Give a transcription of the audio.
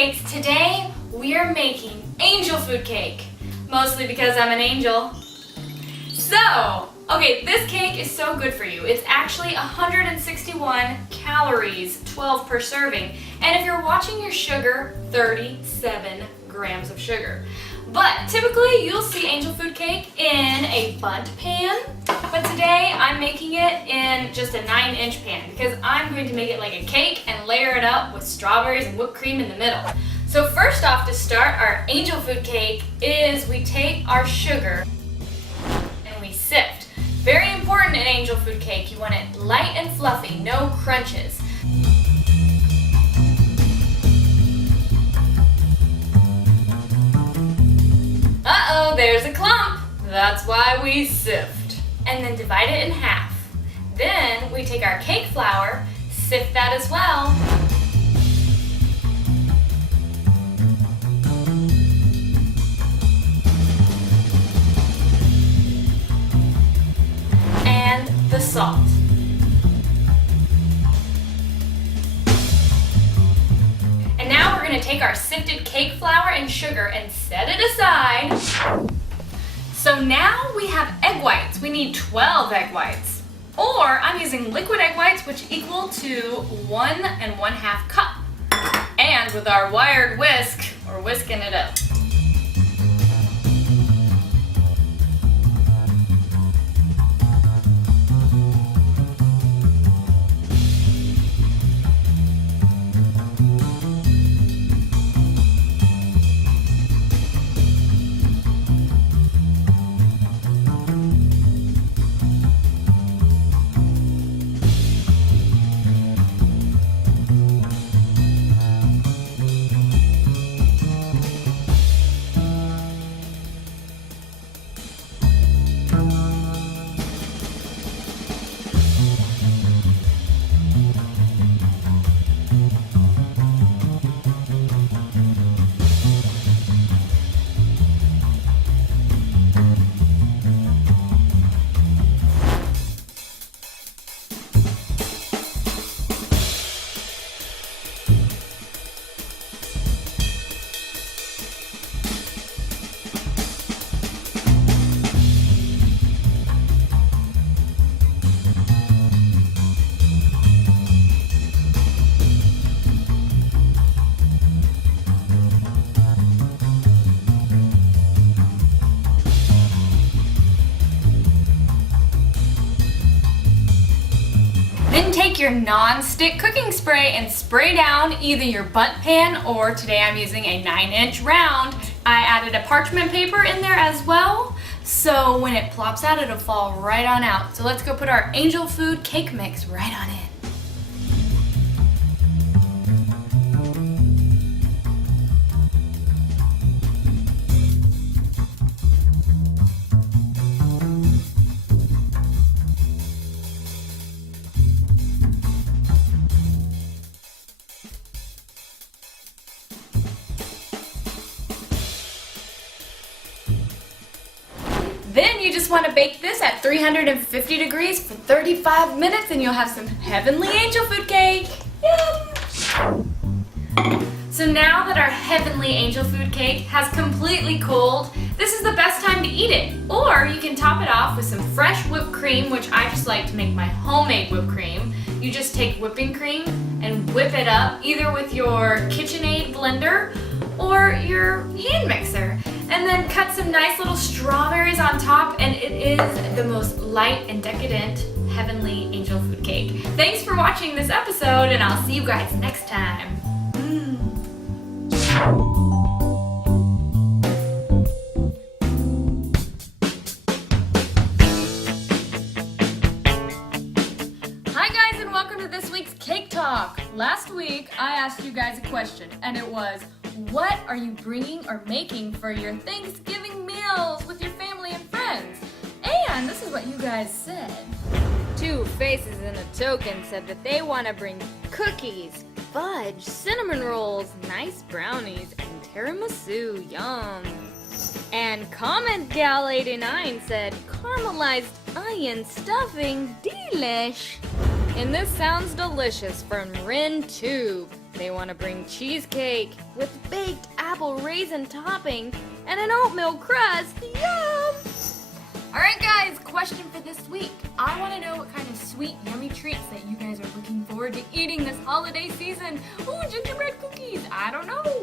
Cakes. Today we are making angel food cake, mostly because I'm an angel. So, okay, this cake is so good for you. It's actually 161 calories, 12 per serving. And if you're watching your sugar, 37 grams of sugar. But typically you'll see angel food cake in a bundt pan, but today I'm making it in just a 9-inch pan because I'm going to make it like a cake and layer it up with strawberries and whipped cream in the middle. So first off, to start our angel food cake is we take our sugar and we sift. Very important in angel food cake, you want it light and fluffy, no crunches. Uh-oh, there's a clump. That's why we sift. And then divide it in half. Then we take our cake flour, sift that as well. And the salt. And now we're going to take our sifted cake flour and sugar and set it aside. So now we have egg whites. We need 12 egg whites. Or I'm using liquid egg whites, which equal to 1 1/2 cup. And with our wired whisk, we're whisking it up. Take your non-stick cooking spray and spray down either your bundt pan or today I'm using a 9-inch round. I added a parchment paper in there as well, so when it plops out it'll fall right on out. So let's go put our angel food cake mix right on in. Then you just want to bake this at 350 degrees for 35 minutes and you'll have some heavenly angel food cake. Yum! So now that our heavenly angel food cake has completely cooled, this is the best time to eat it. Or you can top it off with some fresh whipped cream, which I just like to make my homemade whipped cream. You just take whipping cream and whip it up either with your KitchenAid blender or your hand mixer. And then cut some nice little strawberries on top, and it is the most light and decadent heavenly angel food cake. Thanks for watching this episode, and I'll see you guys next time. Hi guys, and welcome to this week's Cake Talk. Last week, I asked you guys a question, and it was, what are you bringing or making for your Thanksgiving meals with your family and friends? And this is what you guys said. 2 Faces and a Token said that they want to bring cookies, fudge, cinnamon rolls, nice brownies, and tiramisu. Yum. And Comment Gal 89 said caramelized onion stuffing. Delish. And this sounds delicious from Rin Tube. They want to bring cheesecake with baked apple raisin topping and an oatmeal crust. Yum! Alright guys, question for this week. I want to know what kind of sweet, yummy treats that you guys are looking forward to eating this holiday season. Ooh, gingerbread cookies. I don't know.